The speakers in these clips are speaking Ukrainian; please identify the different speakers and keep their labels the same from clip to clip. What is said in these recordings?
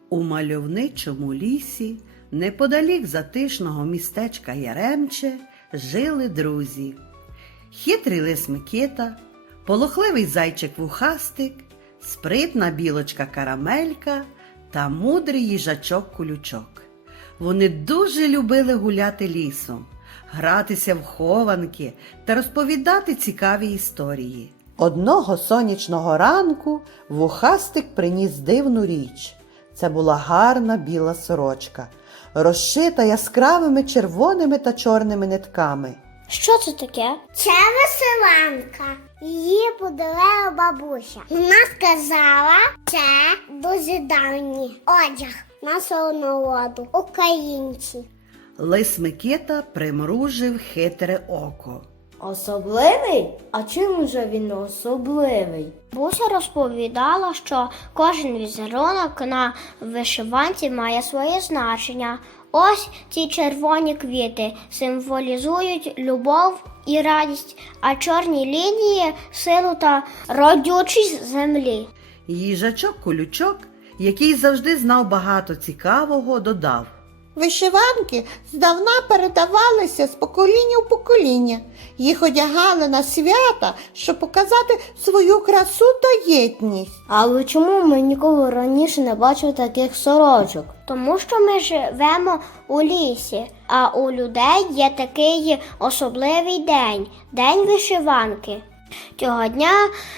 Speaker 1: У мальовничому лісі, неподалік затишного містечка Яремче, жили друзі. Хитрий лис Микита, полохливий зайчик Вухастик, спритна білочка Карамелька та мудрий їжачок Колючок. Вони дуже любили гуляти лісом, гратися в хованки та розповідати цікаві історії. Одного сонячного ранку Вухастик приніс дивну річ. Це була гарна біла сорочка, розшита яскравими червоними та чорними нитками.
Speaker 2: Що це таке?
Speaker 3: Це вишиванка. Її подарувала бабуся. Вона сказала, це дуже давній одяг нашого народу, українців.
Speaker 1: Лис Микита примружив хитре око.
Speaker 2: Особливий? А чим же він особливий? Буся розповідала, що кожен візерунок на вишиванці має своє значення. Ось ці червоні квіти символізують любов і радість, а чорні лінії – силу та родючість землі.
Speaker 1: Їжачок Колючок, який завжди знав багато цікавого, додав.
Speaker 4: Вишиванки здавна передавалися з покоління в покоління. Їх одягали на свята, щоб показати свою красу та єдність.
Speaker 2: Але чому ми ніколи раніше не бачили таких сорочок? Тому що ми живемо у лісі, а у людей є такий особливий день – День вишиванки. Цього дня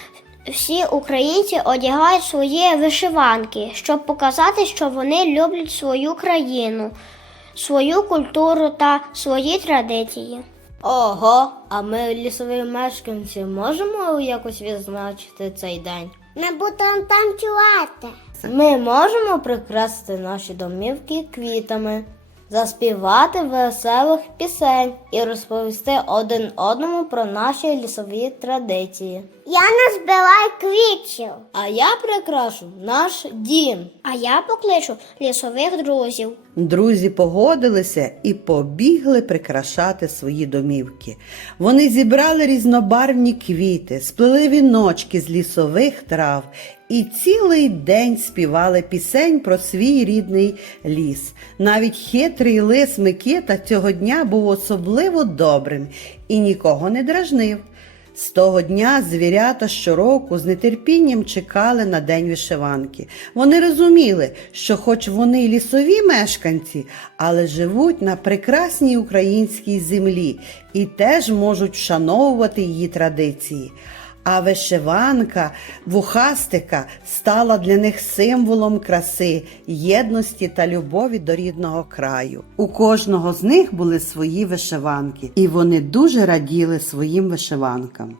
Speaker 2: всі українці одягають свої вишиванки, щоб показати, що вони люблять свою країну, свою культуру та свої традиції. Ого, а ми, лісові мешканці, можемо якось відзначити цей день?
Speaker 3: Ми будемо танцювати.
Speaker 2: Ми можемо прикрасити наші домівки квітами, заспівати веселих пісень і розповісти один одному про наші лісові традиції.
Speaker 3: Я назбираю квітів.
Speaker 2: А я прикрашу наш дім. А я покличу лісових друзів.
Speaker 1: Друзі погодилися і побігли прикрашати свої домівки. Вони зібрали різнобарвні квіти, сплели віночки з лісових трав і цілий день співали пісень про свій рідний ліс. Навіть хитрий лис Микита цього дня був особливо добрим і нікого не дражнив. З того дня звірята щороку з нетерпінням чекали на День вишиванки. Вони розуміли, що хоч вони й лісові мешканці, але живуть на прекрасній українській землі і теж можуть вшановувати її традиції. А вишиванка Вухастика стала для них символом краси, єдності та любові до рідного краю. У кожного з них були свої вишиванки, і вони дуже раділи своїм вишиванкам.